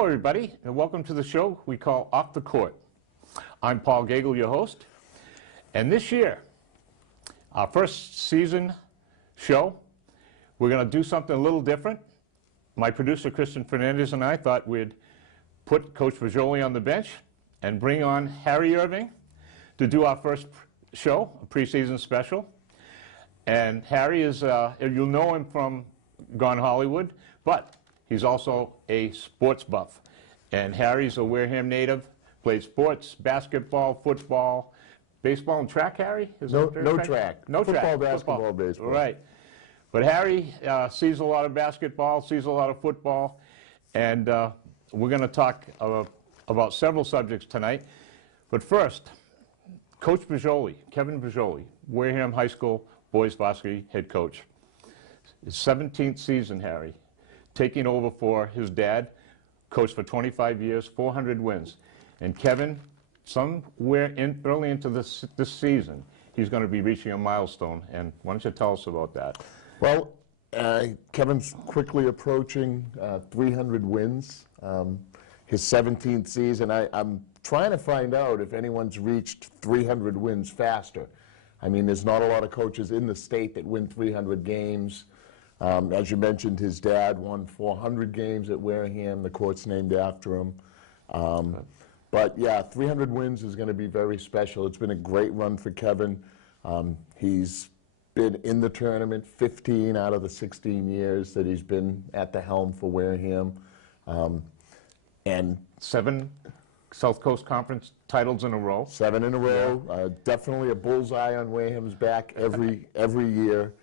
Hello, everybody, and welcome to the show we call Off the Court. I'm Paul Geigle, your host, and this year, our first season show, we're going to do something a little different. My producer, Kristen Fernandez, and I thought we'd put Coach Pajoli on the bench and bring on Harry Irving to do our first show, a preseason special. And Harry is, you'll know him from Gone Hollywood, but he's also a sports buff. And Harry's a Wareham native, played sports, basketball, football, baseball, and track, Harry? No track. No football, track. basketball, baseball. Right. But Harry sees a lot of basketball, sees a lot of football, and we're going to talk about several subjects tonight. But first, Coach Pajoli, Kevin Pajoli, Wareham High School boys varsity head coach. His 17th season, Harry, taking over for his dad, coached for 25 years, 400 wins. And Kevin, somewhere early into this season, he's going to be reaching a milestone. And why don't you tell us about that? Well, Kevin's quickly approaching 300 wins. His 17th season. I'm trying to find out if anyone's reached 300 wins faster. I mean, there's not a lot of coaches in the state that win 300 games. As you mentioned, his dad won 400 games at Wareham. The court's named after him. But yeah, 300 wins is going to be very special. It's been a great run for Kevin. He's been in the tournament 15 out of the 16 years that he's been at the helm for Wareham. And 7 South Coast Conference titles in a row. 7 in a row. Yeah. Definitely a bullseye on Wareham's back every year.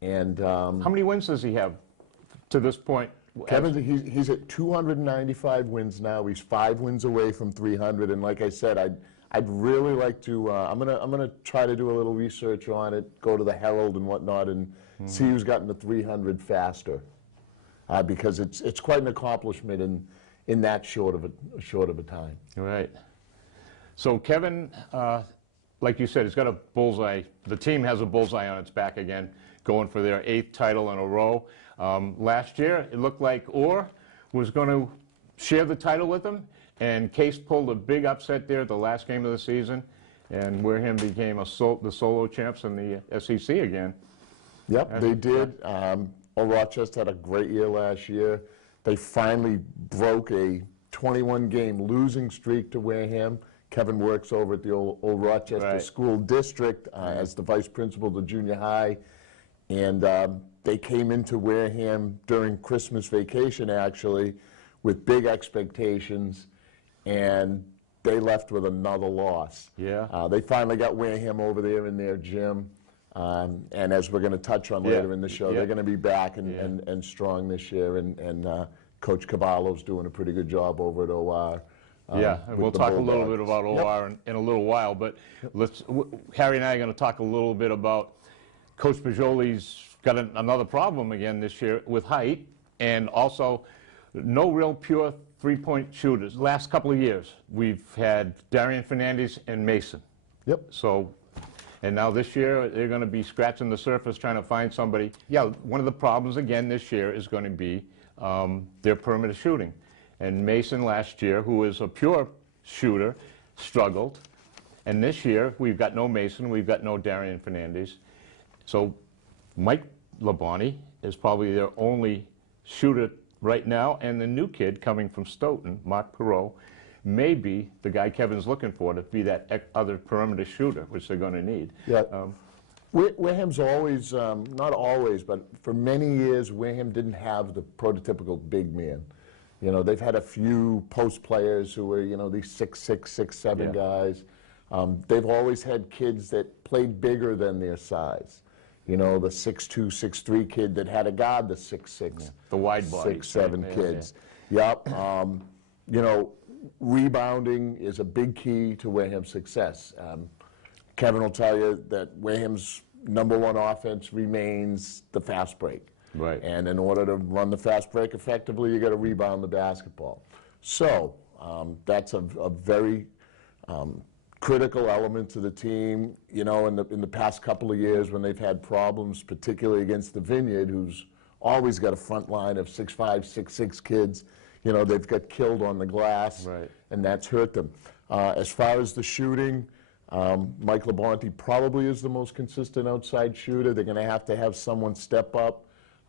And how many wins does he have to this point? Kevin, he's at 295 wins now. He's 5 wins away from 300. And like I said, I'd really like to. I'm gonna try to do a little research on it. Go to the Herald and whatnot, and see who's gotten to 300 faster. Because it's quite an accomplishment in that short of a time. Right. So Kevin, like you said, he's got a bullseye. The team has a bullseye on its back again, going for their 8th title in a row. Last year, it looked like Orr was going to share the title with them, and Case pulled a big upset there at the last game of the season, and Wareham became the solo champs in the SEC again. Yep, they did. Old Rochester had a great year last year. They finally broke a 21-game losing streak to Wareham. Kevin works over at the old Rochester School District as the vice principal of the junior high. And they came into Wareham during Christmas vacation, actually, with big expectations, and they left with another loss. Yeah. They finally got Wareham over there in their gym. And as we're going to touch on later in the show, they're going to be back and strong this year. And Coach Cavallo's doing a pretty good job over at OR. Yeah, and we'll talk a little bit about OR in a little while. But Harry and I are going to talk a little bit about Coach Pajoli's got another problem again this year with height, and also no real pure three-point shooters. Last couple of years, we've had Darian Fernandez and Mason. Yep. So. And now this year, they're going to be scratching the surface trying to find somebody. Yeah, one of the problems again this year is going to be their perimeter shooting. And Mason last year, who is a pure shooter, struggled. And this year, we've got no Mason, we've got no Darian Fernandez. So Mike Labonte is probably their only shooter right now. And the new kid coming from Stoughton, Mark Perot, may be the guy Kevin's looking for to be that other perimeter shooter, which they're going to need. Yeah. Wareham's always, not always, but for many years, Wareham didn't have the prototypical big man. You know, they've had a few post players who were, you know, these 6'6", 6'7" guys. They've always had kids that played bigger than their size. You know, the 6'2", 6'3" kid that had to guard the 6'6", the wide body, 6'7" kids. Yep. You know, rebounding is a big key to Wareham's success. Kevin will tell you that Wareham's #1 offense remains the fast break. Right. And in order to run the fast break effectively, you got to rebound the basketball. So that's a very critical element to the team. You know, in the past couple of years when they've had problems, particularly against the Vineyard, who's always got a front line of 6'5", 6'6" kids. you know, they've got killed on the glass, Right. and that's hurt them. As far as the shooting, Mike Labonte probably is the most consistent outside shooter. They're going to have someone step up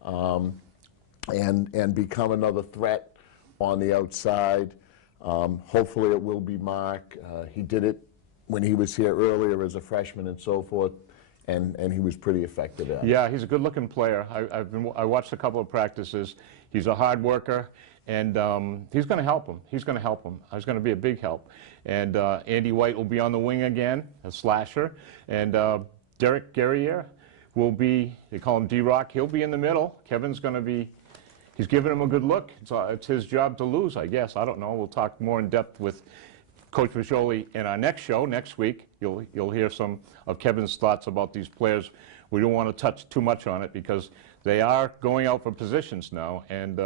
and become another threat on the outside. Hopefully it will be Mark. He did it when he was here earlier as a freshman and so forth, and he was pretty effective at it. Yeah, he's a good-looking player. I watched a couple of practices. He's a hard worker, and he's going to help him. He's going to help him. He's going to be a big help. And Andy White will be on the wing again, a slasher. And Derek Guerriere will be, they call him D-Rock, he'll be in the middle. Kevin's going to be, he's giving him a good look. It's his job to lose, I guess. I don't know. We'll talk more in depth with Coach Majoli in our next show next week. You'll hear some of Kevin's thoughts about these players. We don't want to touch too much on it because they are going out for positions now, and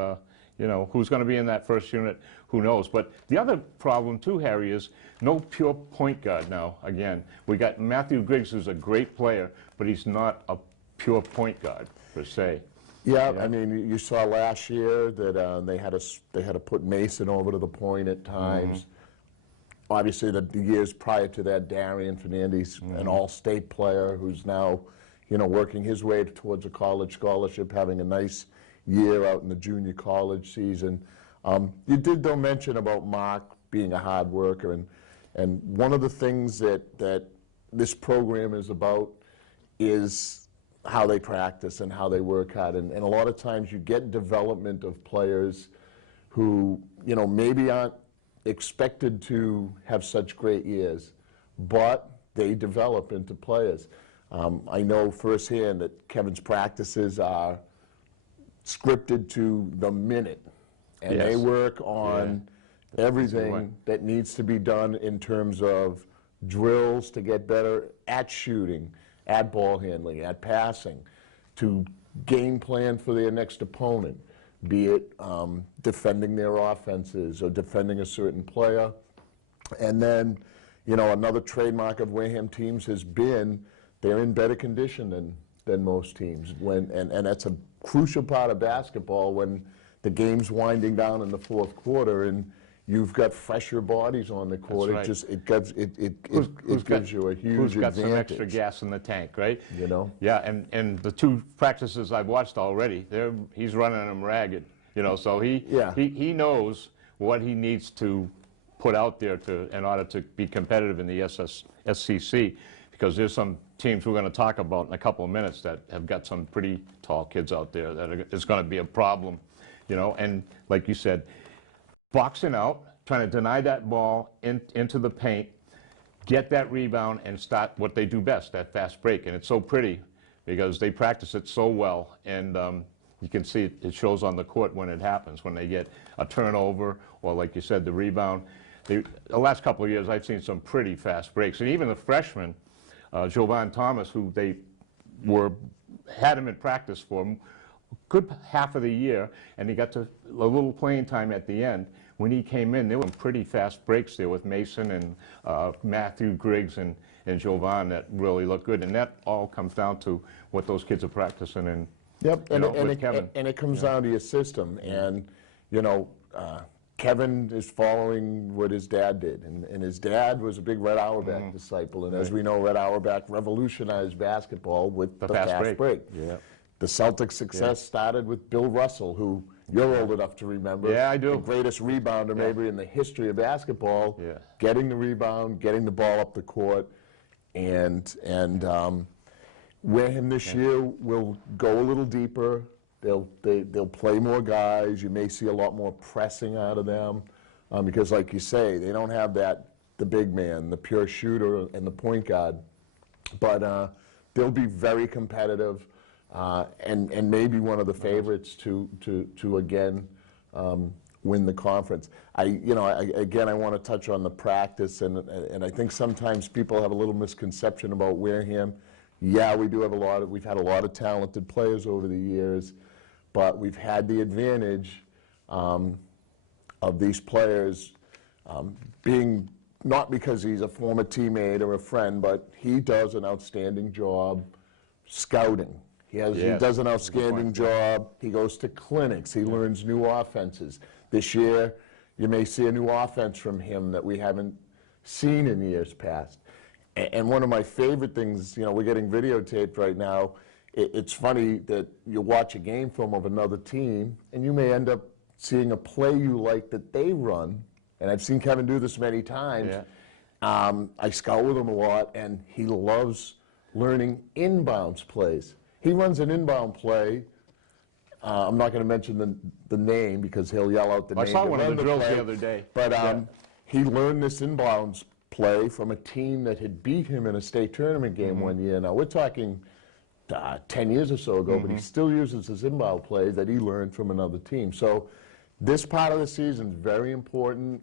you know, who's going to be in that first unit, who knows. But the other problem too, Harry, is no pure point guard now. Again, we got Matthew Griggs, who's a great player, but he's not a pure point guard per se. Yeah, I mean, you saw last year that they had to put Mason over to the point at times. Obviously, the years prior to that, Darian Fernandez, an all-state player who's now, you know, working his way towards a college scholarship, having a nice year out in the junior college season. You did, though, mention about Mark being a hard worker, and one of the things that this program is about is how they practice and how they work hard. And a lot of times you get development of players who, you know, maybe aren't expected to have such great years, but they develop into players. I know firsthand that Kevin's practices are scripted to the minute, and they work on everything that needs to be done in terms of drills to get better at shooting, at ball handling, at passing, to game plan for their next opponent, be it defending their offenses or defending a certain player. And then, you know, another trademark of Wareham teams has been they're in better condition than most teams. And that's a crucial part of basketball when the game's winding down in the fourth quarter and you've got fresher bodies on the court. Right. It gives you a huge Who's got advantage. some extra gas in the tank, right? You know? Yeah, and the two practices I've watched already, he's running them ragged. You know, so he knows what he needs to put out there in order to be competitive in the SCC, because there's some teams we're going to talk about in a couple of minutes that have got some pretty tall kids out there that is going to be a problem. You know, and like you said, boxing out, trying to deny that ball into the paint, get that rebound, and start what they do best, that fast break. And it's so pretty because they practice it so well, and you can see it shows on the court when it happens, when they get a turnover or, like you said, the rebound. The last couple of years, I've seen some pretty fast breaks. And even the freshmen, Jovan Thomas, who they had him in practice for a good half of the year, and he got to a little playing time at the end. When he came in, there were some pretty fast breaks there with Mason and Matthew Griggs and Jovan that really looked good. And that all comes down to what those kids are practicing and Yep, and Kevin. it comes down to your system. And, you know, Kevin is following what his dad did. And his dad was a big Red Auerbach disciple. And as we know, Red Auerbach revolutionized basketball with the fast break. Yeah. The Celtics' success started with Bill Russell, who you're old enough to remember. Yeah, I do. The greatest rebounder maybe in the history of basketball. Yeah. Getting the rebound, getting the ball up the court, and Wareham this year will go a little deeper. They'll play more guys. You may see a lot more pressing out of them because, like you say, they don't have the big man, the pure shooter, and the point guard. But they'll be very competitive. And maybe one of the favorites to again win the conference. Again, I want to touch on the practice, and I think sometimes people have a little misconception about Wareham. Yeah, we've had a lot of talented players over the years, but we've had the advantage of these players being, not because he's a former teammate or a friend, but he does an outstanding job scouting. He does an outstanding job. He goes to clinics. He learns new offenses. This year, you may see a new offense from him that we haven't seen in years past. And one of my favorite things, we're getting videotaped right now. It's funny that you watch a game film of another team, and you may end up seeing a play you like that they run. And I've seen Kevin do this many times. Yeah. I scout with him a lot, and he loves learning inbounds plays. He runs an inbound play. I'm not going to mention the name because he'll yell out the name. I saw one of the drills the other day. But he learned this inbounds play from a team that had beat him in a state tournament game one year. Now, we're talking 10 years or so ago, but he still uses his inbound play that he learned from another team. So this part of the season is very important.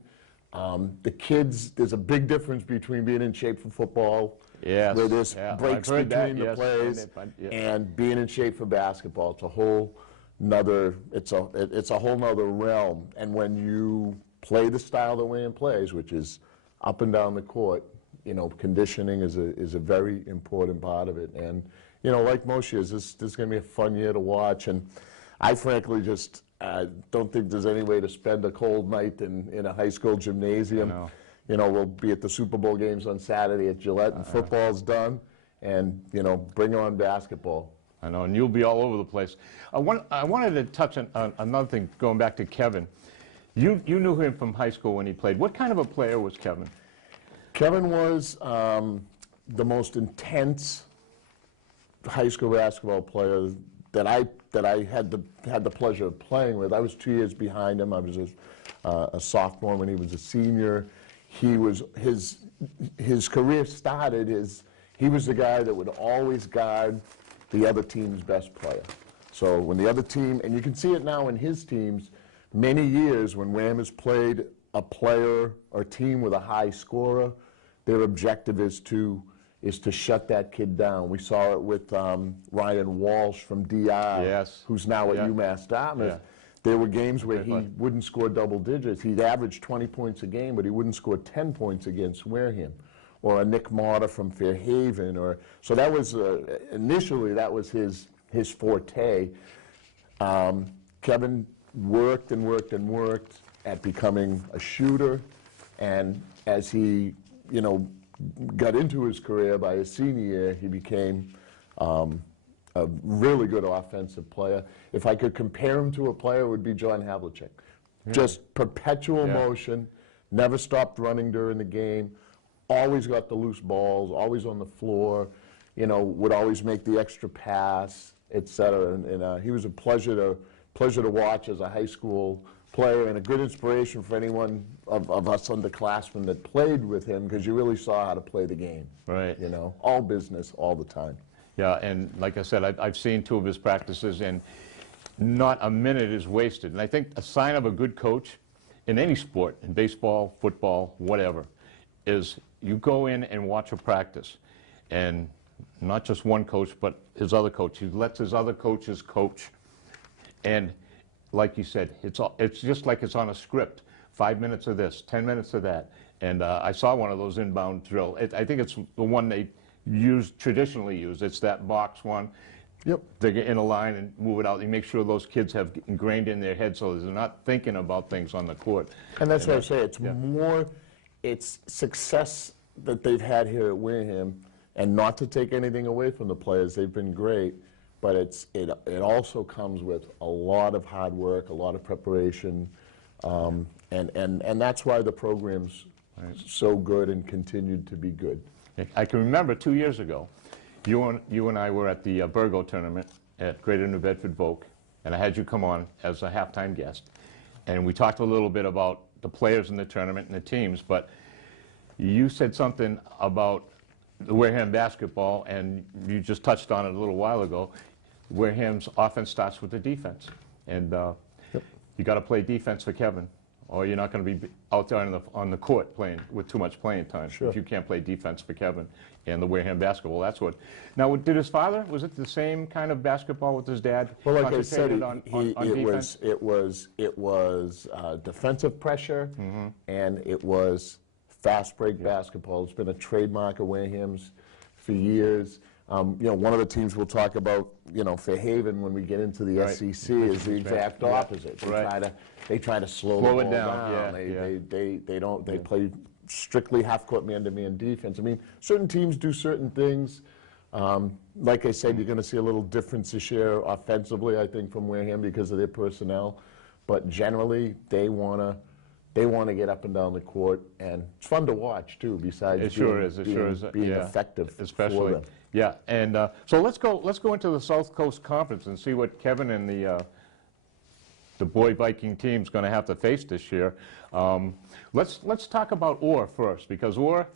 The kids, there's a big difference between being in shape for football, yes, where there's breaks between that, the yes, plays, and being in shape for basketball. It's a whole nother, it's a whole nother realm. And when you play the style that Wayne plays, which is up and down the court, conditioning is a very important part of it. And like most years, this is going to be a fun year to watch. And I frankly just don't think there's any way to spend a cold night in a high school gymnasium. We'll be at the Super Bowl games on Saturday at Gillette, and football's done, and bring on basketball. I know, and you'll be all over the place. I wanted to touch on another thing, going back to Kevin. You knew him from high school when he played. What kind of a player was Kevin? Kevin was the most intense high school basketball player that I had the pleasure of playing with. I was 2 years behind him. I was a sophomore when he was a senior. His career started he was the guy that would always guard the other team's best player. So when the other team, and you can see it now in his teams, many years when Wham has played a player or team with a high scorer, their objective is to shut that kid down. We saw it with Ryan Walsh from DI, who's now at UMass Dartmouth. Yeah. There were games where he wouldn't score double digits. He'd average 20 points a game, but he wouldn't score 10 points against Wareham. Or a Nick Motta from Fairhaven. So that was, initially, that was his forte. Kevin worked and worked and worked at becoming a shooter, and as he, got into his career by his senior year, he became a really good offensive player. If I could compare him to a player, it would be John Havlicek. Yeah. Just perpetual motion, never stopped running during the game, always got the loose balls, always on the floor, would always make the extra pass, etc. And he was a pleasure to watch as a high school player, and a good inspiration for anyone of us underclassmen that played with him, because you really saw how to play the game. Right. All business, all the time. Yeah, and like I said, I've seen 2 of his practices, and not a minute is wasted. And I think a sign of a good coach in any sport, in baseball, football, whatever, is you go in and watch a practice, and not just one coach, but his other coach. He lets his other coaches coach, and like you said, it's just like it's on a script. 5 minutes of this, 10 minutes of that. And I saw one of those inbound drill. I think it's the one they traditionally use. It's that box one. Yep. They get in a line and move it out. They make sure those kids have ingrained in their head so they're not thinking about things on the court. And that's what I say. It's it's success that they've had here at Wareham, and not to take anything away from the players. They've been great. But it also comes with a lot of hard work, a lot of preparation, and that's why the program's so good and continued to be good. I can remember 2 years ago, you and I were at the Burgo tournament at Greater New Bedford Voc, and I had you come on as a halftime guest, and we talked a little bit about the players in the tournament and the teams, but you said something about the Wareham basketball, and you just touched on it a little while ago. Wareham's offense starts with the defense, and you got to play defense for Kevin, or you're not going to be out there on the court playing with too much playing time. Sure. If you can't play defense for Kevin and the Wareham basketball, that's what. Now, did his father, was it the same kind of basketball with his dad? Well, like I said, it was defensive pressure, and it was fast break basketball. It's been a trademark of Wareham's for years. One of the teams we'll talk about, for Haven when we get into the SEC is the exact opposite. They try to slow the ball it down. They play strictly half-court man-to-man defense. I mean, certain teams do certain things. Like I said, you're going to see a little difference this year offensively, I think, from Wareham because of their personnel. But generally, they want to get up and down the court, and it's fun to watch too. Besides being effective, especially for them. Yeah. And so let's go into the South Coast Conference and see what Kevin and the boy Viking team's going to have to face this year. Let's talk about Orr first, because Orr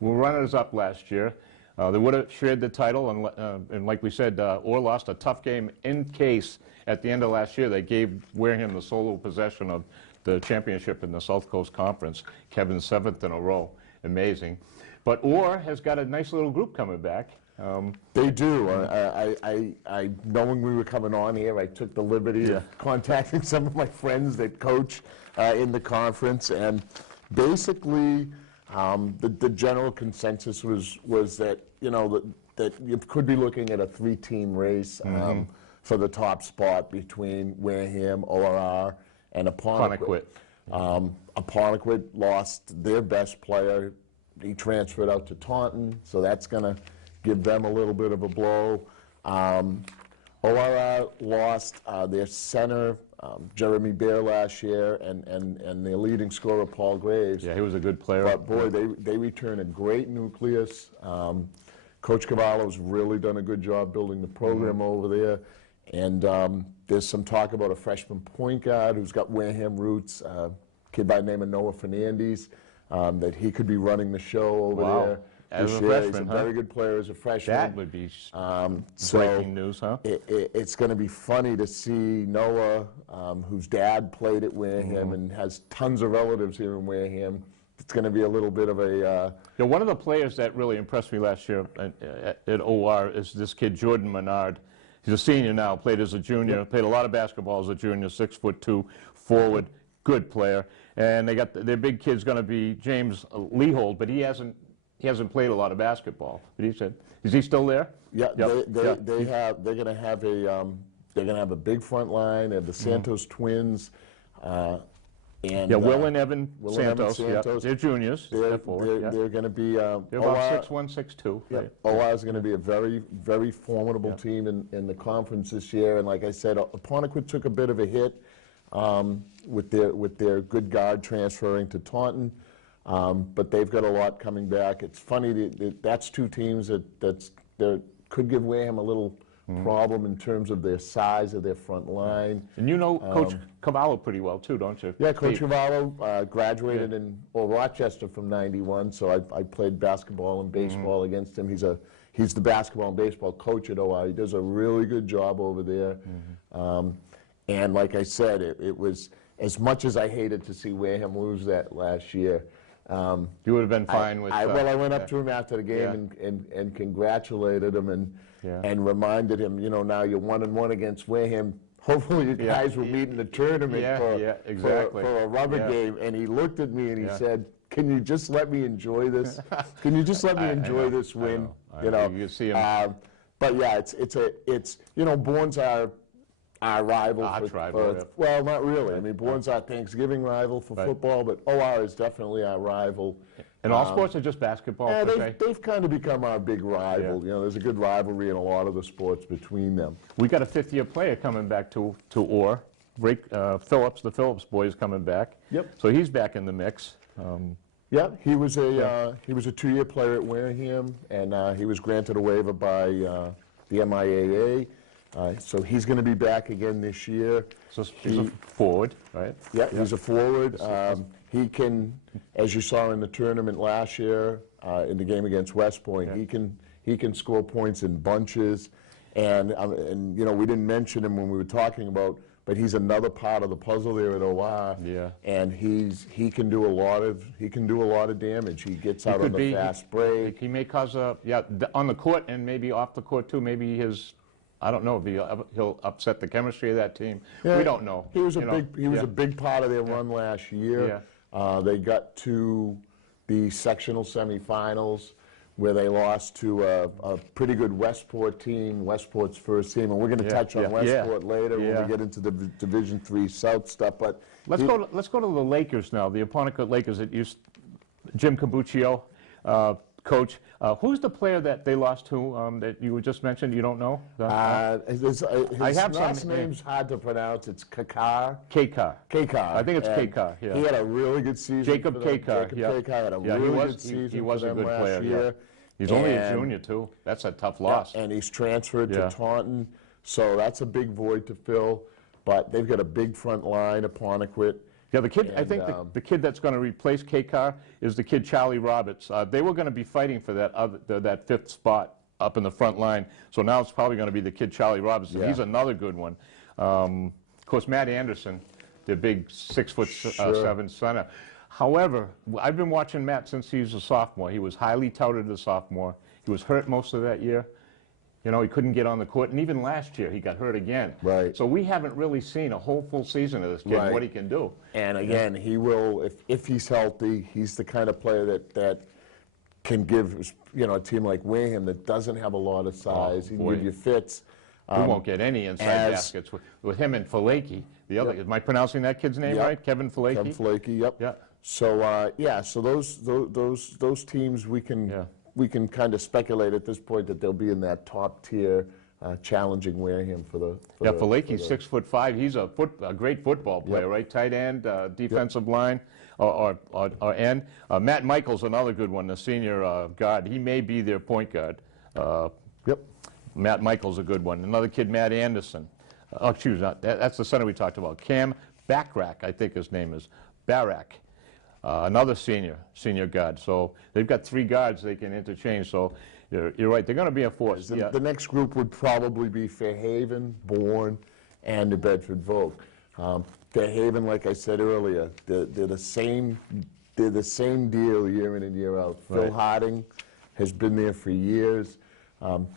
were runners-up last year. They would have shared the title, and like we said, Orr lost a tough game in case at the end of last year they gave Wareham the solo possession of the championship in the South Coast Conference. Kevin's 7th in a row. Amazing. But Orr has got a nice little group coming back. They do. I knowing we were coming on here, I took the liberty of contacting some of my friends that coach in the conference, and basically the general consensus was that that you could be looking at a 3-team race for the top spot between Wareham, ORR, and Apponequet. Apponequet lost their best player. He transferred out to Taunton, so that's going to give them a little bit of a blow. ORR lost their center, Jeremy Bear, last year, and their leading scorer, Paul Graves. Yeah, he was a good player. But boy, they return a great nucleus. Coach Cavallo's really done a good job building the program over there. And there's some talk about a freshman point guard who's got Wareham roots, a kid by the name of Noah Fernandez, that he could be running the show over there. As a freshman, he's a very good player as a freshman. That would be breaking news, huh? It's going to be funny to see Noah, whose dad played at Wareham and has tons of relatives here in Wareham. It's going to be a little bit of a... one of the players that really impressed me last year at OR is this kid, Jordan Menard. He's a senior now, played as a junior, played a lot of basketball as a junior, 6'2", forward, good player. And they got their big kid's going to be James Leahold, but he hasn't played a lot of basketball. But he said, is he still there? Yeah, they're going to have a big front line. They have the Santos twins. Will and Evan Santos. They're juniors. They're going to be... they're about 6'1", 6'2". Yeah. OR is going to be a very, very formidable team in the conference this year. And like I said, Apponequet took a bit of a hit with their good guard transferring to Taunton. But they've got a lot coming back. It's funny, that's 2 teams that could give Wareham a little problem in terms of their size of their front line. And you know Coach Cavallo pretty well too, don't you? Yeah, Coach Cavallo graduated in Rochester from '91, so I played basketball and baseball against him. He's the basketball and baseball coach at OR. He does a really good job over there. And like I said, it was, as much as I hated to see Wareham lose that last year, you would have been fine with... I went up to him after the game and congratulated him and reminded him, now you're 1-1 against Wareham. Hopefully you guys will meet in the tournament for a rubber game. And he looked at me and he said, can you just let me enjoy this? Can you just let me enjoy this win? You can see him. But yeah, it's Bourne's our rival. Well, not really. I mean, Bourne's our Thanksgiving rival for football, but OR is definitely our rival. And all sports are just basketball? Yeah, they've kind of become our big rival. There's a good rivalry in a lot of the sports between them. We got a 5th-year player coming back to OR. Phillips, the Phillips boy, is coming back. Yep. So he's back in the mix. Yeah, he was a 2-year player at Wareham, and he was granted a waiver by the MIAA. So he's going to be back again this year. So he's a forward, right? Yeah, he's a forward. He can, as you saw in the tournament last year, in the game against West Point, he can score points in bunches. And we didn't mention him when we were talking about, but he's another part of the puzzle there at OR. Yeah. And he can do a lot of damage. He gets out on the fast break. He may cause on the court and maybe off the court too. Maybe I don't know if he'll upset the chemistry of that team. Yeah, we don't know. He was a big part of their run last year. They got to the sectional semifinals, where they lost to a pretty good Westport team, Westport's first team, and we're going to touch on Westport later when we get into the Division III South stuff. But let's go to the Lakers now. The Apponequet Lakers. Jim Cambuccio, coach. Who's the player that they lost to that you just mentioned? You don't know? His last name's hard to pronounce. It's Kakar. Kakar. Kakar. I think it's Kakar. Yeah. He had a really good season. Jacob Kakar. Jacob Kakar had a really good season. He was a good player. Year. He's only a junior too. That's a tough loss. And he's transferred to Taunton, so that's a big void to fill. But they've got a big front line, Apponequet. Yeah, the kid. I think the kid that's going to replace Kakar is the kid Charlie Roberts. They were going to be fighting for that fifth spot up in the front line. So now it's probably going to be the kid Charlie Roberts. And he's another good one. Of course, Matt Anderson, the big 6'7" center. However, I've been watching Matt since he was a sophomore. He was highly touted as a sophomore. He was hurt most of that year. You know, he couldn't get on the court, and even last year he got hurt again. Right. So we haven't really seen a whole full season of this kid and what he can do. And again, he will, if he's healthy, he's the kind of player that can give, you know, a team like Wareham that doesn't have a lot of size. He can give you fits. We won't get any inside baskets with him and Falakey. The other, am I pronouncing that kid's name right? Kevin Falakey. Kevin Falakey. Yep. Yeah. So so those teams we can kind of speculate at this point that they'll be in that top tier, challenging Wareham for the. Falakey's 6'5". He's a great football player, right? Tight end, defensive line, or end. Matt Michael's another good one, the senior guard. He may be their point guard. Matt Michael's a good one. Another kid, Matt Anderson. Oh, excuse me, that's the center we talked about. Cam Backrack, I think his name is. Barak. Another senior guard. So they've got 3 guards they can interchange. So you're right. They're going to be a force. The next group would probably be Fairhaven, Bourne, and New Bedford Vogue. Fairhaven, like I said earlier, they're the same deal year in and year out. Phil Harding has been there for years.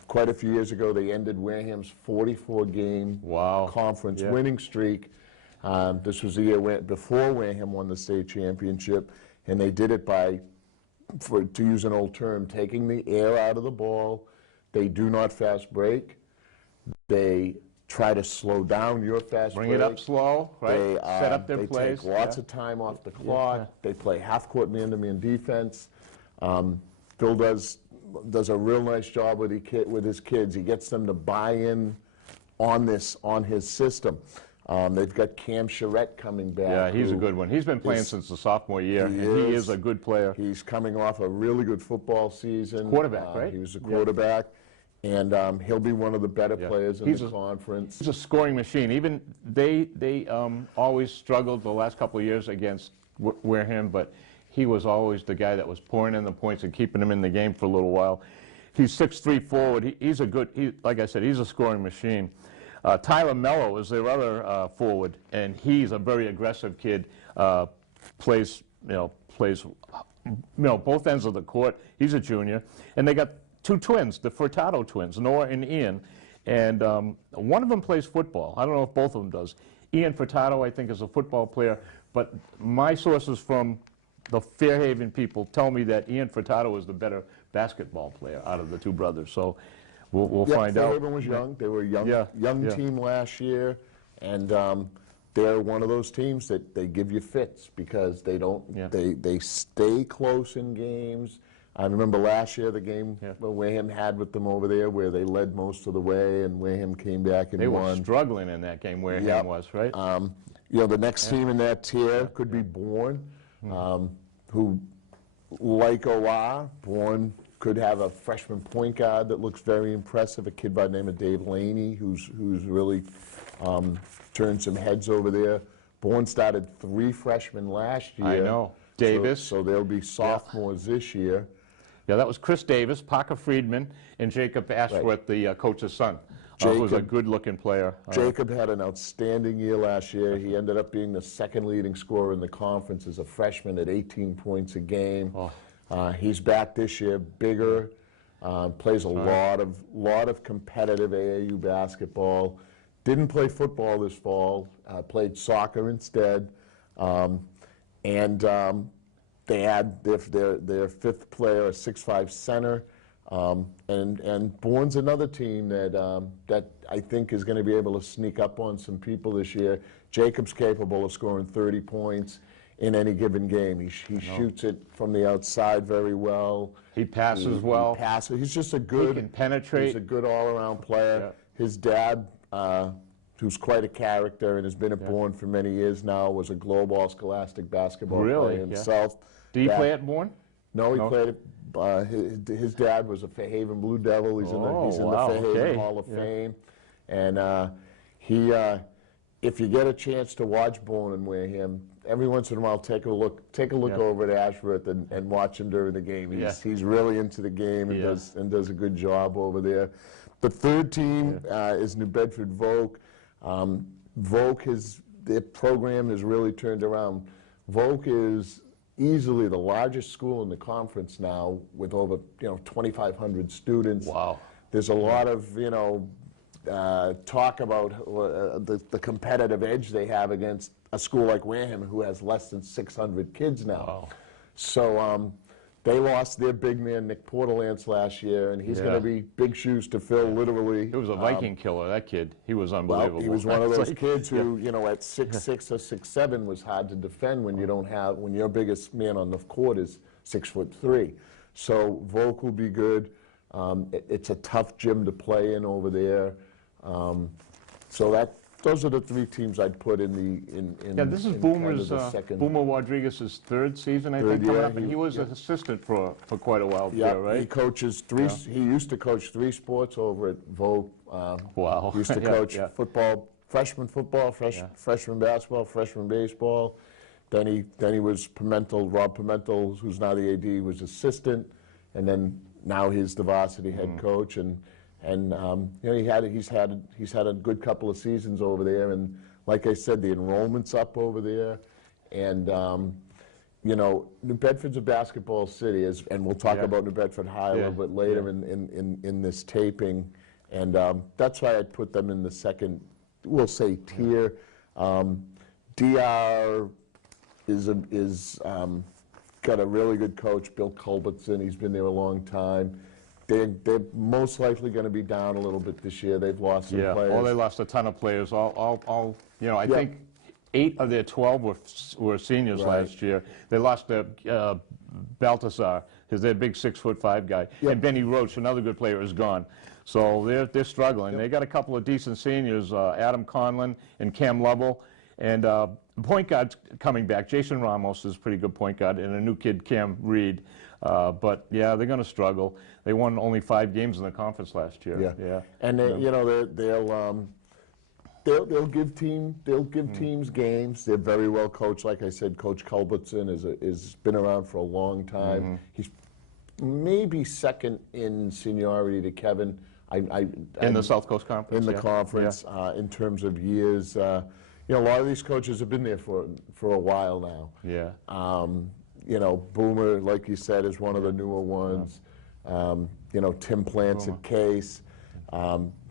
Quite a few years ago, they ended Wareham's 44-game conference winning streak. This was the year before Wareham won the state championship, and they did it by, to use an old term, taking the air out of the ball. They do not fast break. They try to slow down your fast break. Bring it up slow, right? Set up their plays. They take lots of time off the clock. They play half-court man-to-man defense. Phil does a real nice job with his kids. He gets them to buy in on his system. They've got Cam Charette coming back. Yeah, he's a good one. He's been playing since the sophomore year, and he is a good player. He's coming off a really good football season. Quarterback, right? He was a quarterback, and he'll be one of the better players in the conference. He's a scoring machine. Even they always struggled the last couple of years against Wareham, but he was always the guy that was pouring in the points and keeping them in the game for a little while. He's 6'3" forward. He's a good, like I said, he's a scoring machine. Tyler Mello is their other forward, and he's a very aggressive kid. Plays both ends of the court. He's a junior, and they got 2 twins, the Furtado twins, Noah and Ian, and one of them plays football. I don't know if both of them does. Ian Furtado, I think, is a football player, but my sources from the Fairhaven people tell me that Ian Furtado is the better basketball player out of the 2 brothers. So. We'll find out. Fairhaven was young. They were a young team last year, and they're one of those teams that they give you fits because they don't. They stay close in games. I remember last year the game Wareham had with them over there, where they led most of the way, and Wareham came back and won. They were struggling in that game. Wareham was right. You know, the next team in that tier could be Bourne, who, like OR, Bourne could have a freshman point guard that looks very impressive, a kid by the name of Dave Laney, who's really turned some heads over there. Bourne started 3 freshmen last year. I know. Davis. So they'll be sophomores this year. Yeah, that was Chris Davis, Parker Friedman, and Jacob Ashworth, the coach's son, who was a good-looking player. Jacob had an outstanding year last year. He ended up being the 2nd leading scorer in the conference as a freshman at 18 points a game. He's back this year, bigger, plays a lot of competitive AAU basketball. Didn't play football this fall, played soccer instead, and they add their fifth player, a 6'5" center, and Bourne's another team that I think is going to be able to sneak up on some people this year. Jacob's capable of scoring 30 points in any given game. He shoots it from the outside very well. He passes well. He passes. He's just a good. He can penetrate. He's a good all-around player. Yeah. His dad, who's quite a character and has been at Bourne for many years now, was a global scholastic basketball player himself. Did he play at Bourne? No, he played at, his dad was a Fairhaven Blue Devil. He's in the Fairhaven Hall of Fame. And if you get a chance to watch Bourne and Wareham, every once in a while take a look over at Ashworth and watch him during the game. He's really into the game and does a good job over there. The third team is New Bedford Vogue. Vogue their program has really turned around. Vogue is easily the largest school in the conference now, with over 2,500 students. Wow. There's a lot of talk about the competitive edge they have against a school like Wareham, who has less than 600 kids now. Wow. So they lost their big man Nick Portalance last year, and he's going to be big shoes to fill, literally. He was a Viking killer, that kid. He was unbelievable. Well, he was one of those kids who, at 6'6" or 6'7" was hard to defend when when your biggest man on the court is 6'3". So Volk will be good. It's a tough gym to play in over there. So those are the three teams I'd put in the this is in Boomer's kind of the second. Boomer Rodriguez's third season, I think, coming up, and he was an assistant for quite a while. Yeah, right? he coaches three. He used to coach 3 sports over at Vogue. Wow. He used to coach football, freshman football, freshman basketball, freshman baseball. Then he was Rob Pimentel, who's now the AD, was assistant, and then now he's the varsity head coach. And he's had a good couple of seasons over there, and like I said, the enrollment's up over there, and New Bedford's a basketball city, and we'll talk about New Bedford High a little bit later in this taping, and that's why I'd put them in the second, we'll say, tier. DR is got a really good coach, Bill Culbertson. He's been there a long time. They're most likely going to be down a little bit this year. They've lost some players. Well, they lost a ton of players. I think 8 of their 12 were seniors last year. They lost Baltasar, who's their big 6'5" guy, and Benny Roach, another good player, is gone. So they're struggling. They got a couple of decent seniors, Adam Conlon and Cam Lovell, and point guard's coming back. Jason Ramos is a pretty good point guard, and a new kid, Cam Reed. But they're going to struggle. They won only 5 games in the conference last year. Yeah. And they'll give teams games. They're very well coached. Like I said, Coach Culbertson has been around for a long time. He's maybe second in seniority to Kevin. In the South Coast Conference. In the conference, in terms of years. A lot of these coaches have been there for a while now. Yeah. Boomer, like you said, is one of the newer ones. Tim Plants at Case.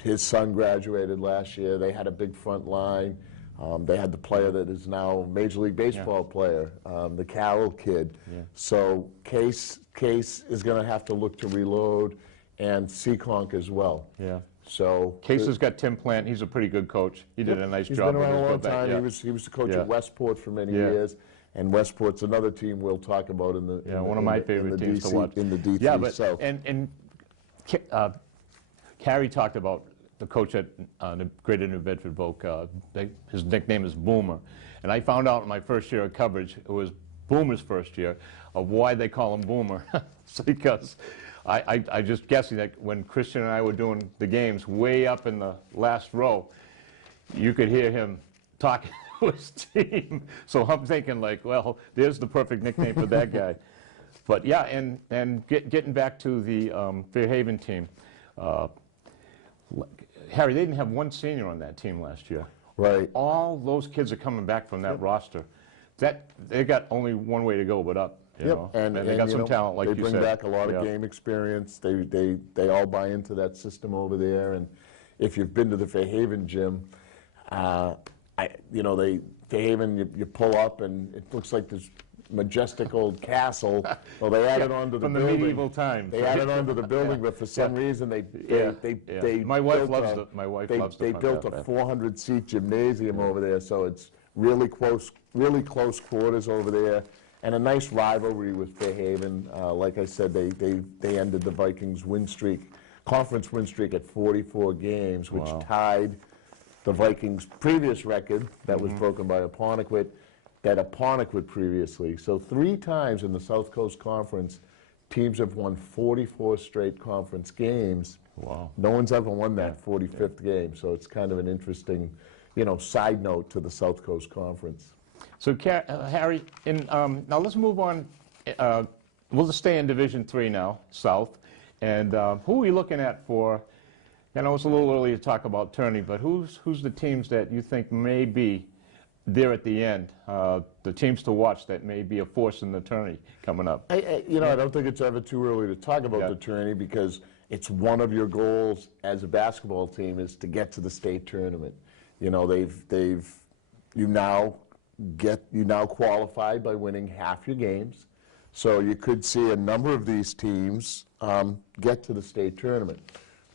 His son graduated last year. They had a big front line. They had the player that is now a Major League Baseball player, the Carroll kid. So Case is going to have to look to reload, and Seekonk as well. So Case has got Tim Plant. He's a pretty good coach. He did a nice job. He's been around a long time. He was the coach at Westport for many years. And Westport's another team we'll talk about in the one of my favorite teams to watch in the D3 South. And Carrie talked about the coach at Greater New Bedford Vogue. His nickname is Boomer, and I found out in my first year of coverage, it was Boomer's first year, of why they call him Boomer. It's because I just guessing that when Christian and I were doing the games way up in the last row, you could hear him talking to his team. So I'm thinking, like, well, there's the perfect nickname for that guy. But yeah, and getting back to the Fairhaven team, Harry, they didn't have one senior on that team last year. Right. All those kids are coming back from that roster. They got only one way to go but up. You know? And they got some talent, like you said. They bring back a lot of game experience. They all buy into that system over there. And if you've been to the Fairhaven gym, Fairhaven, you pull up and it looks like there's majestic old castle. Well, they added on to the From the building. medieval times. They added on to the building, but for some reason they My wife built loves a- it. My wife they, loves the they front built of a that. 400-seat gymnasium over there, so it's really close quarters over there, and a nice rivalry with Fairhaven. Like I said, they ended the Vikings conference win streak at 44 games, which tied the Vikings' previous record that was broken by Apponequet previously. So 3 times in the South Coast Conference, teams have won 44 straight conference games. Wow. No one's ever won that 45th game, so it's kind of an interesting, side note to the South Coast Conference. So, Harry, now let's move on. We'll just stay in Division III now, South. And who are we looking at for? I know it's a little early to talk about tourney, but who's the teams that you think may be there at the end? The teams to watch that may be a force in the tourney coming up. I don't think it's ever too early to talk about the tourney because it's one of your goals as a basketball team is to get to the state tournament. You now qualified by winning half your games. So you could see a number of these teams get to the state tournament.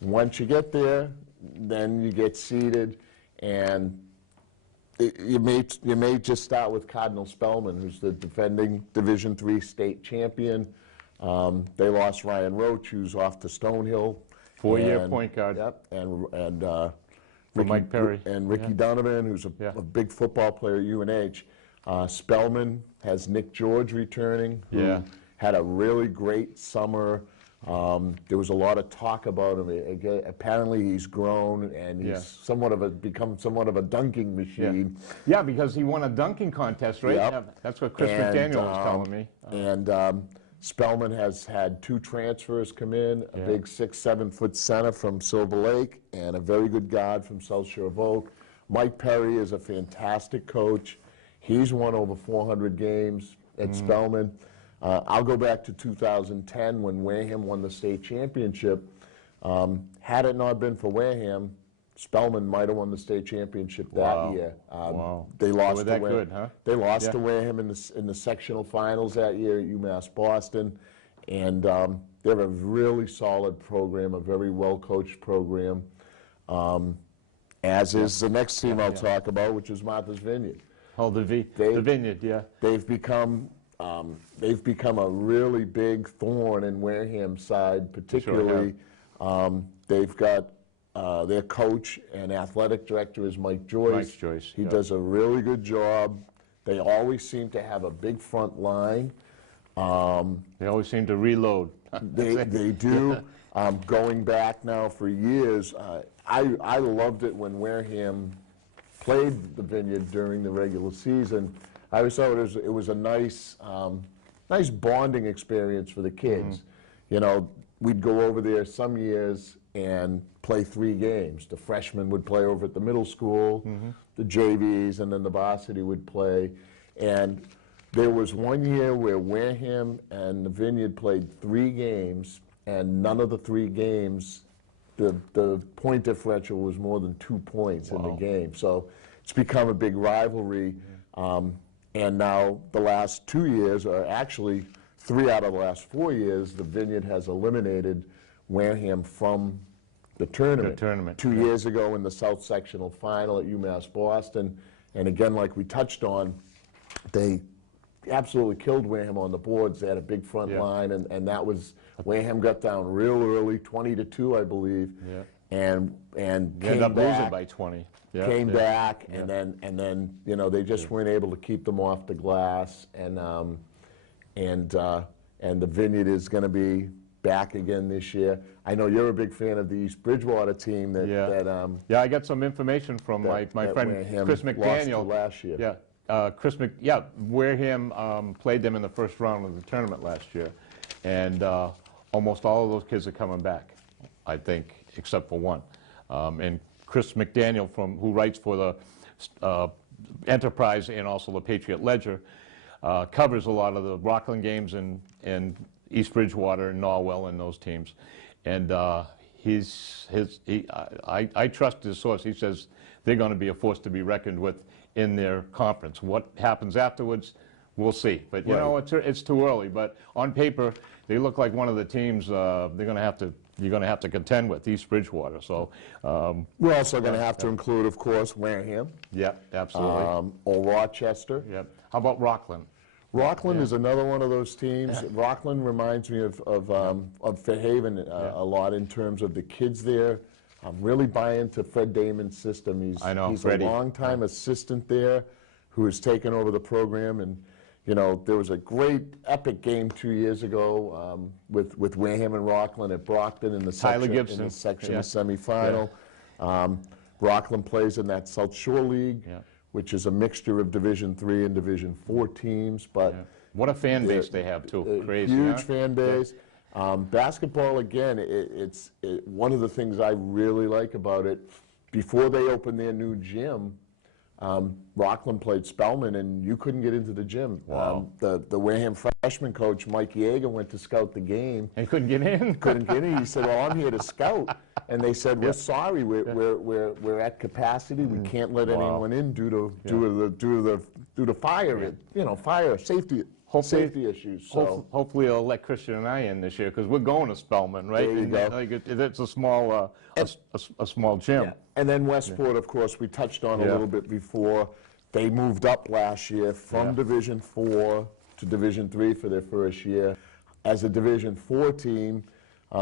Once you get there, then you get seeded, and you may just start with Cardinal Spellman, who's the defending Division III state champion. They lost Ryan Roach, who's off to Stonehill. 4-year point guard. Yep, and For Mike Perry. And Ricky Donovan, who's a big football player at UNH. Spellman has Nick George returning, who had a really great summer. There was a lot of talk about him. Apparently, he's grown and he's become somewhat of a dunking machine. Yeah, because he won a dunking contest, right? Yep. That's what Chris McDaniel was telling me. And Spellman has had 2 transfers come in, a big 6'7" center from Silver Lake and a very good guard from South Shore of Oak. Mike Perry is a fantastic coach. He's won over 400 games at Spellman. I'll go back to 2010 when Wareham won the state championship. Had it not been for Wareham, Spellman might have won the state championship that year. They lost were that good, huh? They lost to Wareham in the sectional finals that year at UMass Boston, and they're a really solid program, a very well-coached program, as is the next team I'll talk about, which is Martha's Vineyard. Oh, the Vineyard, yeah. They've become a really big thorn in Wareham's side, particularly. They've got their coach and athletic director is Mike Joyce. Mike Joyce. He does a really good job. They always seem to have a big front line. They always seem to reload. They do. Going back now for years, I loved it when Wareham played the Vineyard during the regular season. I always thought it was a nice bonding experience for the kids. We'd go over there some years and play 3 games. The freshmen would play over at the middle school, the JVs, and then the varsity would play. And there was one year where Wareham and the Vineyard played 3 games, and none of the 3 games, the point differential was more than 2 points in the game. So it's become a big rivalry. And now the last 2 years, or actually 3 out of the last 4 years, the Vineyard has eliminated Wareham from the tournament. 2 years ago in the South Sectional Final at UMass Boston. And again, like we touched on, they absolutely killed Wareham on the boards. They had a big front line, and that was, Wareham got down real early, 20-2, I believe. And Ended up losing by 20. Came back, and then they just weren't able to keep them off the glass, and the Vineyard is going to be back again this year. I know you're a big fan of the East Bridgewater team. I got some information from my friend Wareham Chris McDaniel last year. Wareham played them in the first round of the tournament last year, and almost all of those kids are coming back, I think, except for one. And Chris McDaniel, who writes for the Enterprise and also the Patriot Ledger, covers a lot of the Rockland games in East Bridgewater and Norwell and those teams. And I trust his source. He says they're going to be a force to be reckoned with in their conference. What happens afterwards, we'll see. But you know, it's too early. But on paper, they look like one of the teams you're going to have to contend with, East Bridgewater. So we're also going to have to include, of course, Wareham. Yep, absolutely. Or Rochester. Yep. How about Rockland? Rockland is another one of those teams. Rockland reminds me of Fairhaven a lot in terms of the kids there. I'm really buying into Fred Damon's system. He's Freddie. a long-time assistant there who has taken over the program. And, you know, there was a great epic game 2 years ago with Wareham and Rockland at Brockton in the section semifinal. Rockland plays in that South Shore League. Which is a mixture of Division III and Division IV teams. But what a fan base they have, too. Crazy, huge fan base. Basketball, again, it's one of the things I really like about it. Before they opened their new gym, Rockland played Spellman, and you couldn't get into the gym. Wow. The Wareham freshman coach, Mike Yeager, went to scout the game. And couldn't get in? Couldn't get in. He said, well, I'm here to scout. And they said, we're sorry, we're at capacity. We can't let anyone in due to fire, fire safety issues. So hopefully they'll let Christian and I in this year, because we're going to Spellman, right? There you go. Like it's a small a small gym. Yeah. And then Westport, of course, we touched on a little bit before. They moved up last year from Division IV to Division III for their first year. As a Division IV team,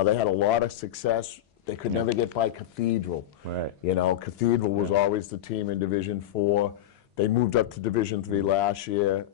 they had a lot of success. They could never get by Cathedral. Right. You know, Cathedral was always the team in Division IV. They moved up to Division III last year.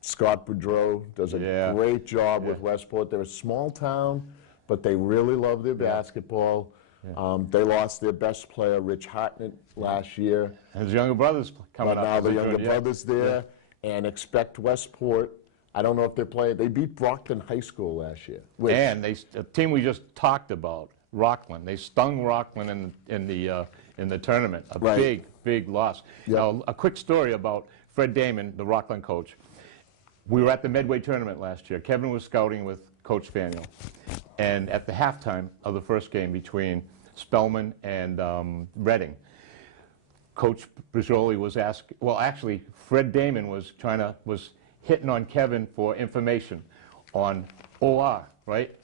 Scott Boudreau does a great job with Westport. They're a small town, but they really love their basketball. They lost their best player, Rich Hartnett, last year. And his younger brother's coming but up. now the younger brother's there, and expect Westport. I don't know if they're playing. They beat Brockton High School last year. And a team we just talked about, Rockland. They stung Rockland in the tournament. A big loss. Now, a quick story about Fred Damon, the Rockland coach. We were at the Medway tournament last year. Kevin was scouting with Coach Spaniel. And at the halftime of the first game between Spellman and Coach Brijoli was asking, well, actually, Fred Damon was hitting on Kevin for information on OR, right?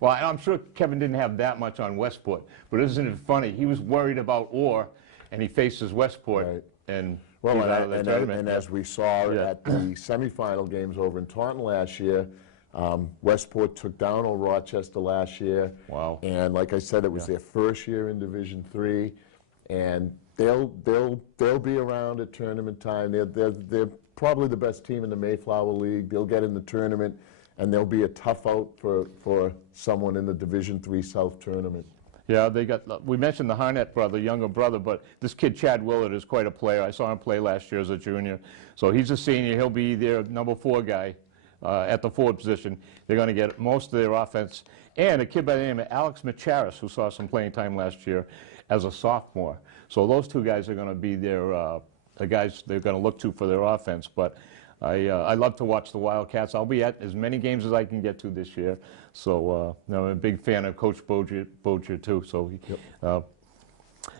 Well, I'm sure Kevin didn't have that much on Westport, but isn't it funny? He was worried about OR, and he faces Westport, and well, out of the tournament. And as we saw at the semifinal games over in Taunton last year, Westport took down Old Rochester last year. Wow. And like I said, it was their first year in Division III, and they'll be around at tournament time. They're probably the best team in the Mayflower League. They'll get in the tournament, and they'll be a tough out for someone in the Division III South tournament. Yeah, we mentioned the Harnett brother, younger brother, but this kid, Chad Willard, is quite a player. I saw him play last year as a junior. So he's a senior. He'll be their number 4 guy at the forward position. They're going to get most of their offense. And a kid by the name of Alex Macharis, who saw some playing time last year as a sophomore. So those 2 guys are going to be the guys they're going to look to for their offense. But I love to watch the Wildcats. I'll be at as many games as I can get to this year. So I'm a big fan of Coach Boger too. So,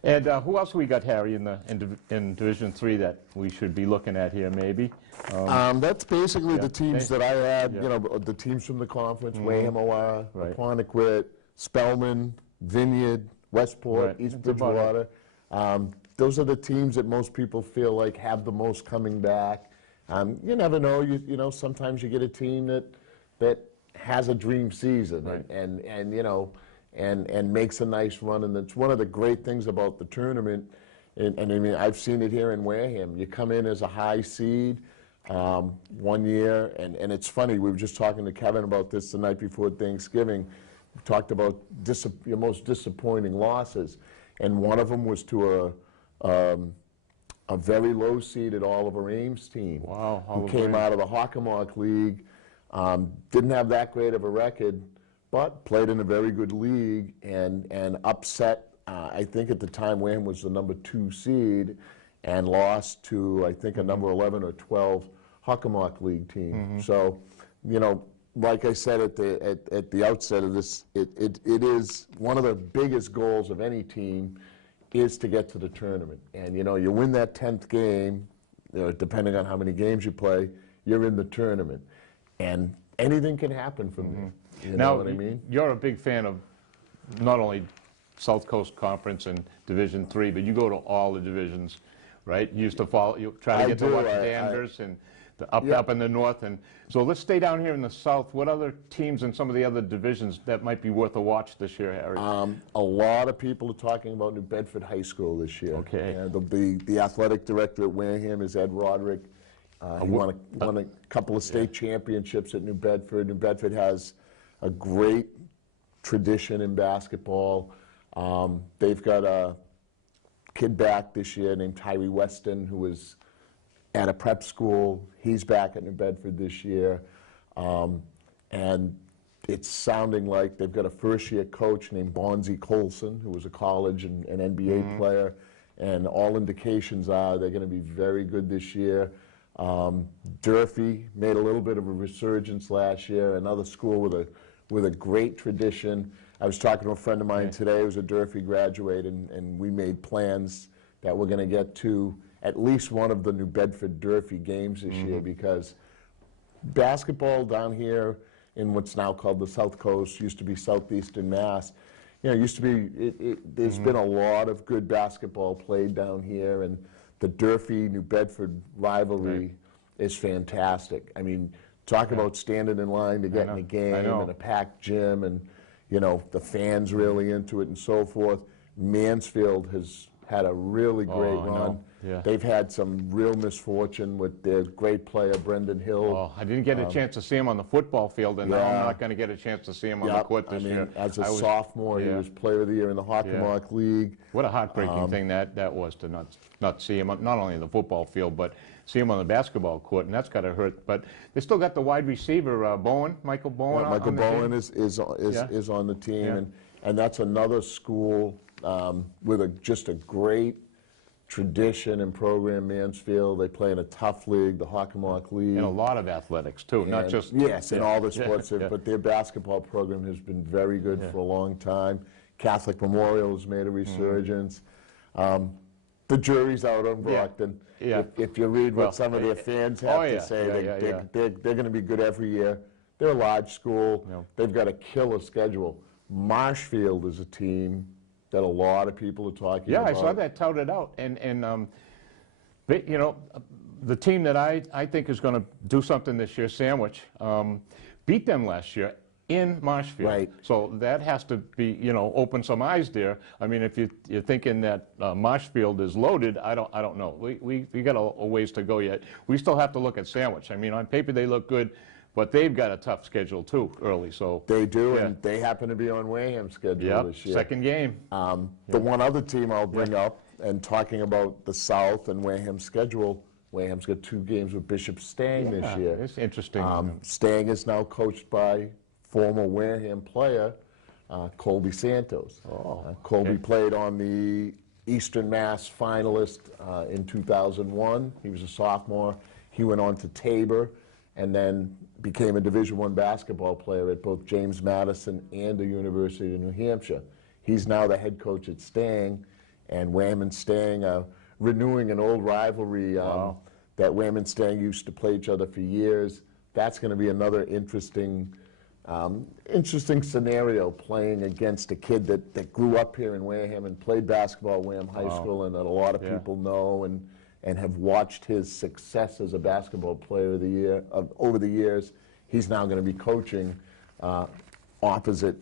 and who else we got, Harry, in Division III that we should be looking at here, maybe? That's basically the teams that I had. You know, the teams from the conference: Wareham, O'Hara, Apponequet, Spellman, Vineyard, Westport, East Bridgewater. Those are the teams that most people feel like have the most coming back. You never know. You know, sometimes you get a team that has a dream season and makes a nice run. And that's one of the great things about the tournament. And I mean, I've seen it here in Wareham. You come in as a high seed one year, and it's funny. We were just talking to Kevin about this the night before Thanksgiving. We talked about your most disappointing losses, and one of them was to a very low seeded Oliver Ames team. Wow, who came out of the Hockomock League, didn't have that great of a record, but played in a very good league and upset, I think at the time Wareham was the number 2 seed, and lost to, I think, a number 11 or 12 Hockomock League team. So, you know, like I said at the outset of this, it is one of the biggest goals of any team is to get to the tournament. And, you know, you win that 10th game, depending on how many games you play, you're in the tournament. And anything can happen from there. You know what I mean? You're a big fan of not only South Coast Conference and Division III, but you go to all the divisions, right? You used to follow, you try to get to watch Danvers and up in the north. And so let's stay down here in the south. What other teams in some of the other divisions that might be worth a watch this year, Harry? A lot of people are talking about New Bedford High School this year. Okay. The athletic director at Wareham is Ed Roderick. He won a couple of state championships at New Bedford. New Bedford has a great tradition in basketball. They've got a kid back this year named Tyree Weston, who was at a prep school. He's back at New Bedford this year. And it's sounding like they've got a first-year coach named Bonzi Colson, who was a college and an NBA player. And all indications are they're going to be very good this year. Durfee made a little bit of a resurgence last year, another school with a great tradition. I was talking to a friend of mine today who was a Durfee graduate, and we made plans that we're going to get to at least one of the New Bedford Durfee games this year, because basketball down here in what's now called the South Coast, used to be Southeastern Mass, you know, used to be, there's been a lot of good basketball played down here, and the Durfee-New Bedford rivalry is fantastic. I mean, talk about standing in line to get in a game and a packed gym, and, you know, the fans really into it and so forth. Mansfield has had a really great run. They've had some real misfortune with their great player, Brendan Hill. Oh, I didn't get a chance to see him on the football field, and now I'm not going to get a chance to see him on the court this year. As a sophomore, he was Player of the Year in the Hockey-Mock League. What a heartbreaking thing that was, to not see him, not only in the football field, but see him on the basketball court, and that's got to hurt. But they still got the wide receiver, Bowen, Michael Bowen. Michael Bowen is on the team, and that's another school with just a great tradition and program. Mansfield, they play in a tough league, the Hockey-Mock League. And a lot of athletics, too, not just... Yes, in all the sports, but their basketball program has been very good for a long time. Catholic Memorial has made a resurgence. The jury's out on Brockton. If you read what some of their fans have to say, they're going to be good every year. They're a large school. They've got a killer schedule. Marshfield is a team that a lot of people are talking about. Yeah, I saw that touted out. And you know, the team that I think is going to do something this year, Sandwich, beat them last year in Marshfield. Right. So that has to be, you know, open some eyes there. I mean, if you're thinking that Marshfield is loaded, I don't know. We got a ways to go yet. We still have to look at Sandwich. I mean, on paper they look good, but they've got a tough schedule too early. So they do, and they happen to be on Wareham's schedule this year. Second game. The one other team I'll bring up, and talking about the South and Wareham's schedule, Wareham's got 2 games with Bishop Stang this year. It's interesting. Stang is now coached by former Wareham player Colby Santos. Colby played on the Eastern Mass finalist in 2001. He was a sophomore. He went on to Tabor and then became a Division I basketball player at both James Madison and the University of New Hampshire. He's now the head coach at Stang, and Wham and Stang are renewing an old rivalry that Wham and Stang used to play each other for years. That's going to be another interesting scenario, playing against a kid that grew up here in Wareham and played basketball at Wareham High School, and that a lot of people know and have watched his success as a basketball player of the year over the years. He's now going to be coaching opposite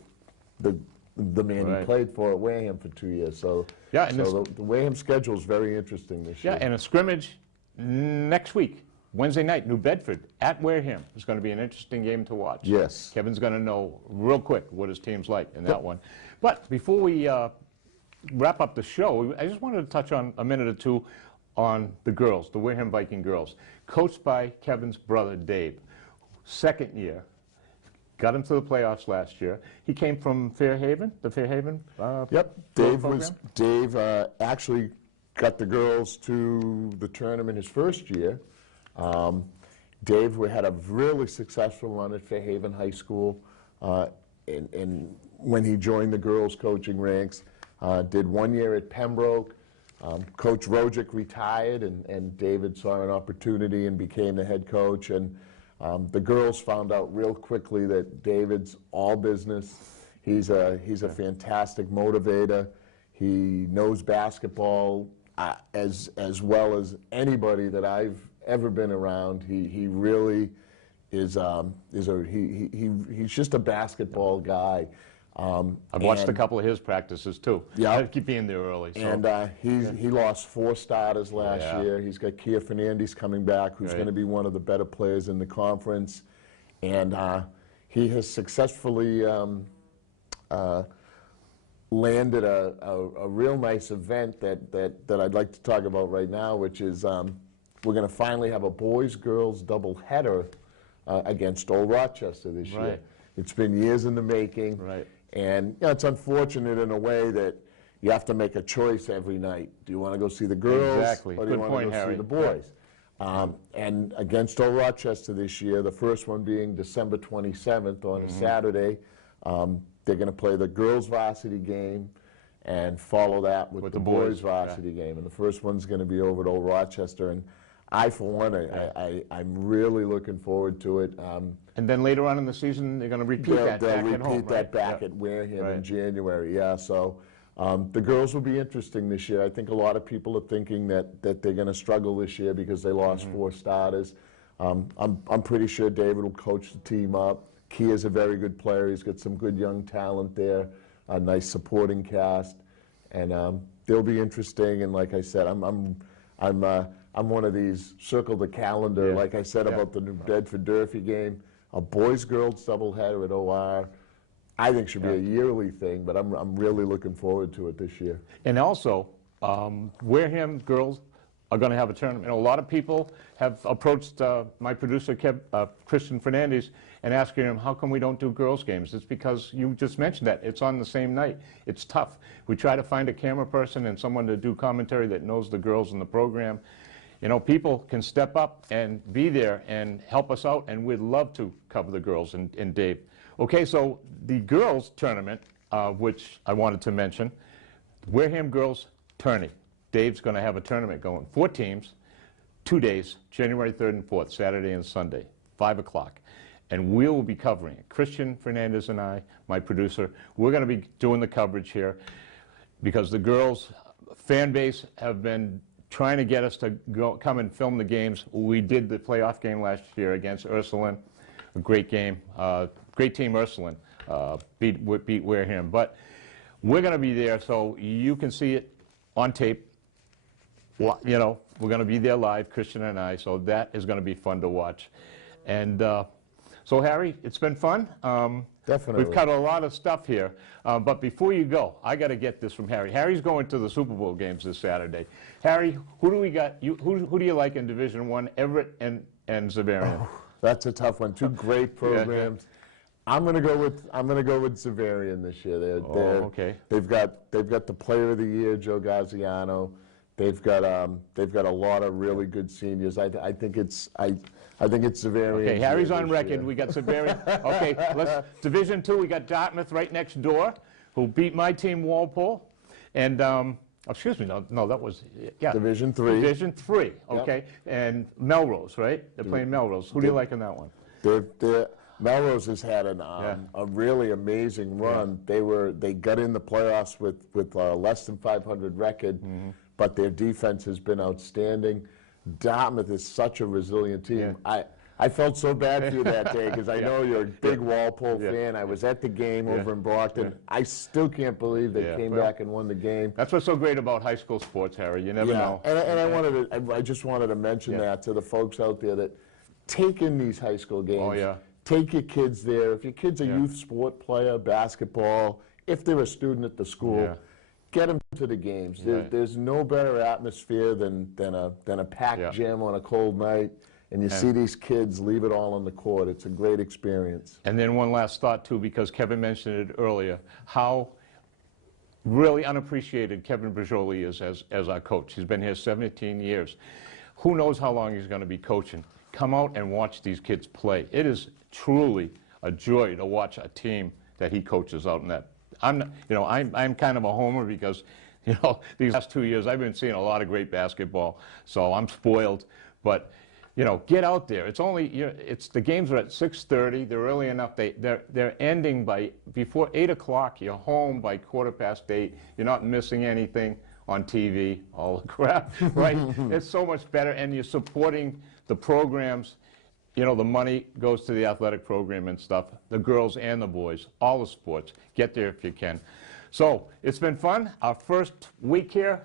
the man he played for at Wareham for 2 years. So, the Wareham schedule is very interesting this year. Yeah, and a scrimmage next week, Wednesday night, New Bedford at Wareham. It's going to be an interesting game to watch. Yes. Kevin's going to know real quick what his team's like in that one. But before we wrap up the show, I just wanted to touch on a minute or two on the girls, the Wareham Viking girls, coached by Kevin's brother, Dave. Second year, got him to the playoffs last year. He came from Fairhaven, the Fairhaven Dave actually got the girls to the tournament his first year. Dave had a really successful run at Fairhaven High School, and when he joined the girls' coaching ranks, did 1 year at Pembroke, Coach Rojic retired, and David saw an opportunity and became the head coach. And the girls found out real quickly that David's all business. He's a fantastic motivator. He knows basketball as well as anybody that I've ever been around. He really is he's just a basketball guy. I've watched a couple of his practices too. Yeah, I keep being there early. So. And he lost 4 starters last year. He's got Kia Fernandez coming back, who's going to be one of the better players in the conference, and he has successfully landed a real nice event that I'd like to talk about right now, which is we're going to finally have a boys-girls doubleheader against Old Rochester this year. It's been years in the making. And it's unfortunate in a way that you have to make a choice every night. Do you want to go see the girls or do you want to go see the boys? And against Old Rochester this year, the first one being December 27th on a Saturday, they're going to play the girls' varsity game and follow that with the boys' varsity game. And the first one's going to be over at Old Rochester. And I, for one, I'm really looking forward to it. And then later on in the season, they're going to repeat that back at home, They'll repeat that back at Wareham in January, So the girls will be interesting this year. I think a lot of people are thinking that they're going to struggle this year because they lost 4 starters. I'm pretty sure David will coach the team up. Kia's a very good player. He's got some good young talent there, a nice supporting cast, and they'll be interesting. And like I said, I'm one of these circle the calendar, like I said about the New Bedford Durfee game. A boys-girls doubleheader at OR, I think should be a yearly thing, but I'm really looking forward to it this year. And also, Wareham girls are going to have a tournament. A lot of people have approached my producer, Christian Fernandez, and asking him, how come we don't do girls' games? It's because you just mentioned that. It's on the same night. It's tough. We try to find a camera person and someone to do commentary that knows the girls in the program. You know, people can step up and be there and help us out, and we'd love to cover the girls and Dave. Okay, so the girls tournament, which I wanted to mention, Wareham Girls Tourney. Dave's going to have a tournament going. 4 teams, 2 days, January 3rd and 4th, Saturday and Sunday, 5 o'clock. And we will be covering it. Christian Fernandez and I, my producer, we're going to be doing the coverage here because the girls' fan base have been trying to get us to come and film the games. We did the playoff game last year against Ursuline, a great game. Great team, Ursuline, beat Wareham. But we're going to be there so you can see it on tape. You know, we're going to be there live, Christian and I, so that is going to be fun to watch. And so, Harry, it's been fun. Definitely. We've covered a lot of stuff here. But before you go, I got to get this from Harry. Harry's going to the Super Bowl games this Saturday. Harry, who do we got? Who do you like in Division I, Everett and Xaverian? Oh, that's a tough one. 2 great programs. I'm going to go with Xaverian this year. Okay. They've got the Player of the Year, Joe Gaziano. They've got a lot of really good seniors. I think it's Xaverian. Okay, Harry's on record. We got Xaverian. Okay, Division II. We got Dartmouth right next door, who beat my team, Walpole, and excuse me, no, that was Division III. Division III. Okay, and Melrose, right? They're playing Melrose. Who do you like in that one? Melrose has had a really amazing run. They got in the playoffs with less than 500 record, but their defense has been outstanding. Dartmouth is such a resilient team. I felt so bad for you that day because I know you're a big Walpole fan. I was at the game over in Brockton. I still can't believe they came back and won the game. That's what's so great about high school sports, Harry. You never know. And I just wanted to mention that to the folks out there that take in these high school games. Take your kids there. If your kid's a youth sport player, basketball, if they're a student at the school, get them to the games. There's no better atmosphere than a packed gym on a cold night, and you see these kids leave it all on the court. It's a great experience. And then one last thought, too, because Kevin mentioned it earlier, how really unappreciated Kevin Bajoli is as our coach. He's been here 17 years. Who knows how long he's going to be coaching. Come out and watch these kids play. It is truly a joy to watch a team that he coaches out in that. I'm kind of a homer because You know, these last 2 years, I've been seeing a lot of great basketball, so I'm spoiled. But, you know, get out there. It's only, it's the games are at 6:30. They're early enough. They're ending before 8 o'clock. You're home by 8:15. You're not missing anything on TV, all the crap, right? It's so much better, and you're supporting the programs. You know, the money goes to the athletic program and stuff, the girls and the boys, all the sports. Get there if you can. So it's been fun. Our first week here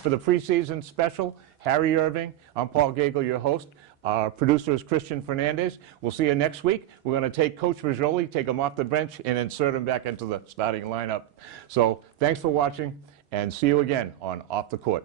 for the preseason special, Harry Irving. I'm Paul Geigle, your host. Our producer is Christian Fernandez. We'll see you next week. We're going to take Coach Majoli, take him off the bench, and insert him back into the starting lineup. So thanks for watching, and see you again on Off the Court.